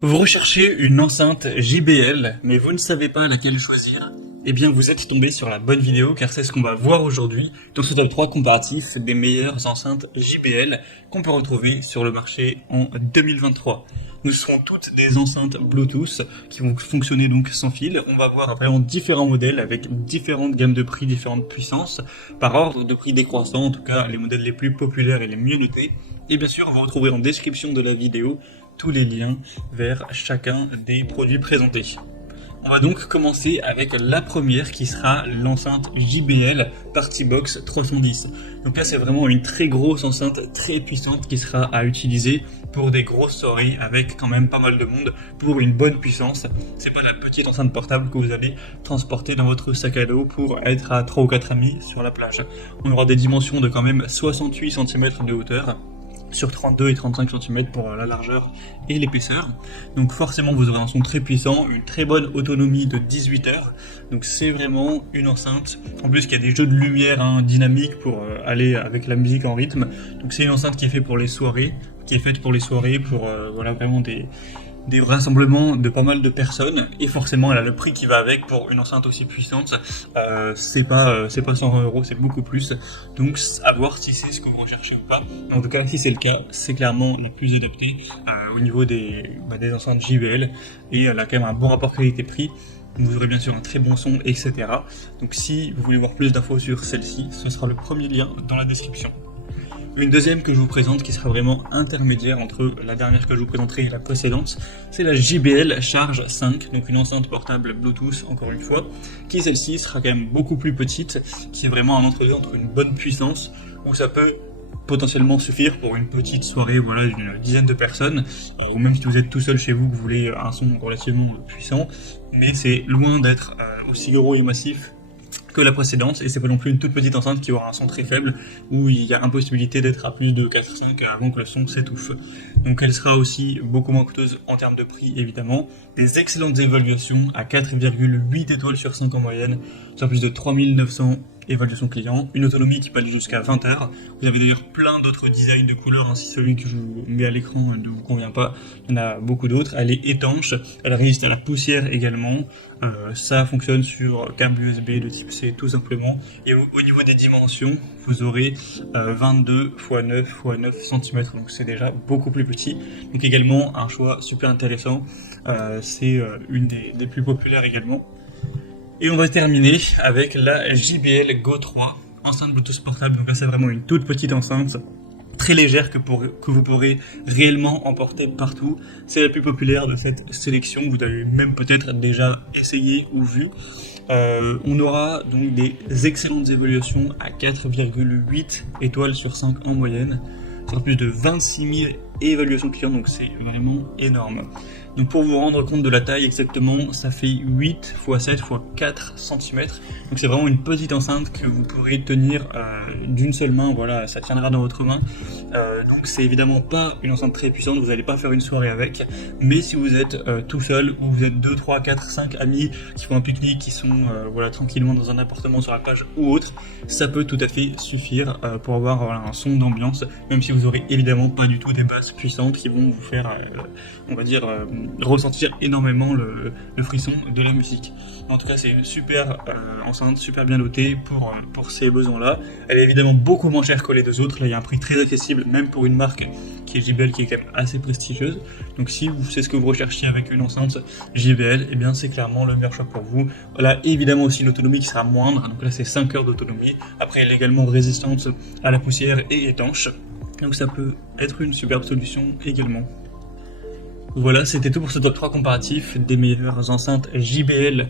Vous recherchez une enceinte JBL, mais vous ne savez pas laquelle choisir? Eh bien, vous êtes tombé sur la bonne vidéo, car c'est ce qu'on va voir aujourd'hui dans ce top 3 comparatif des meilleures enceintes JBL qu'on peut retrouver sur le marché en 2023. Nous serons toutes des enceintes Bluetooth qui vont fonctionner donc sans fil. On va voir vraiment différents modèles avec différentes gammes de prix, différentes puissances, par ordre de prix décroissant, en tout cas les modèles les plus populaires et les mieux notés. Et bien sûr, vous retrouverez en description de la vidéo tous les liens vers chacun des produits présentés. On va donc commencer avec la première qui sera l'enceinte JBL Partybox 310. Donc là c'est vraiment une très grosse enceinte très puissante qui sera à utiliser pour des grosses soirées avec quand même pas mal de monde pour une bonne puissance. C'est pas la petite enceinte portable que vous allez transporter dans votre sac à dos pour être à 3 ou 4 amis sur la plage. On aura des dimensions de quand même 68 cm de hauteur sur 32 et 35 cm pour la largeur et l'épaisseur. Donc forcément vous aurez un son très puissant, une très bonne autonomie de 18 heures. Donc c'est vraiment une enceinte. En plus il y a des jeux de lumière dynamiques pour aller avec la musique en rythme. Donc c'est une enceinte qui est faite pour les soirées, pour voilà vraiment des rassemblements de pas mal de personnes, et forcément elle a le prix qui va avec. Pour une enceinte aussi puissante, c'est pas 120 €, c'est beaucoup plus, donc à voir si c'est ce que vous recherchez ou pas. En tout cas si c'est le cas, c'est clairement la plus adaptée au niveau des enceintes JBL, et elle a quand même un bon rapport qualité-prix. Vous aurez bien sûr un très bon son, etc. Donc si vous voulez voir plus d'infos sur celle-ci, ce sera le premier lien dans la description. Une deuxième que je vous présente qui sera vraiment intermédiaire entre la dernière que je vous présenterai et la précédente, c'est la JBL Charge 5, donc une enceinte portable Bluetooth encore une fois, qui celle-ci sera quand même beaucoup plus petite, qui est vraiment un entre-deux entre une bonne puissance, où ça peut potentiellement suffire pour une petite soirée d'une dizaine de personnes, ou même si vous êtes tout seul chez vous que vous voulez un son relativement puissant, mais c'est loin d'être aussi gros et massif que la précédente, et c'est pas non plus une toute petite enceinte qui aura un son très faible où il y a impossibilité d'être à plus de 4-5 avant que le son s'étouffe. Donc elle sera aussi beaucoup moins coûteuse en termes de prix évidemment, des excellentes évaluations à 4,8 étoiles sur 5 en moyenne, sur plus de 3900 évaluation client, une autonomie qui peut aller jusqu'à 20 heures. Vous avez d'ailleurs plein d'autres designs de couleurs, si celui que je vous mets à l'écran ne vous convient pas, il y en a beaucoup d'autres. Elle est étanche, elle résiste à la poussière également, ça fonctionne sur câble USB de type C tout simplement, et au niveau des dimensions, vous aurez 22 x 9 x 9 cm, donc c'est déjà beaucoup plus petit, donc également un choix super intéressant, c'est une des plus populaires également. Et on va terminer avec la JBL Go 3, enceinte Bluetooth portable. Donc là c'est vraiment une toute petite enceinte, très légère que vous pourrez réellement emporter partout. C'est la plus populaire de cette sélection, vous avez même peut-être déjà essayé ou vu. On aura donc des excellentes évaluations à 4,8 étoiles sur 5 en moyenne, sur plus de 26 000 évaluations clients, donc c'est vraiment énorme. Donc pour vous rendre compte de la taille exactement, ça fait 8 x 7 x 4 cm, donc c'est vraiment une petite enceinte que vous pourrez tenir d'une seule main, voilà, ça tiendra dans votre main. Donc c'est évidemment pas une enceinte très puissante, vous n'allez pas faire une soirée avec, mais si vous êtes tout seul, ou vous êtes 2, 3, 4, 5 amis qui font un pique-nique, qui sont tranquillement dans un appartement sur la plage ou autre, ça peut tout à fait suffire pour avoir un son d'ambiance, même si vous aurez évidemment pas du tout des basses puissantes qui vont vous faire, ressentir énormément le frisson de la musique. En tout cas c'est une super enceinte, super bien dotée pour ces besoins-là. Elle est évidemment beaucoup moins chère que les deux autres, là il y a un prix très accessible même pour une marque qui est JBL, qui est quand même assez prestigieuse. Donc si c'est ce que vous recherchiez avec une enceinte JBL, eh bien c'est clairement le meilleur choix pour vous. Voilà, évidemment aussi l'autonomie qui sera moindre, donc là c'est 5 heures d'autonomie. Après elle est également résistante à la poussière et étanche, donc ça peut être une superbe solution également. Voilà, c'était tout pour ce top 3 comparatif des meilleures enceintes JBL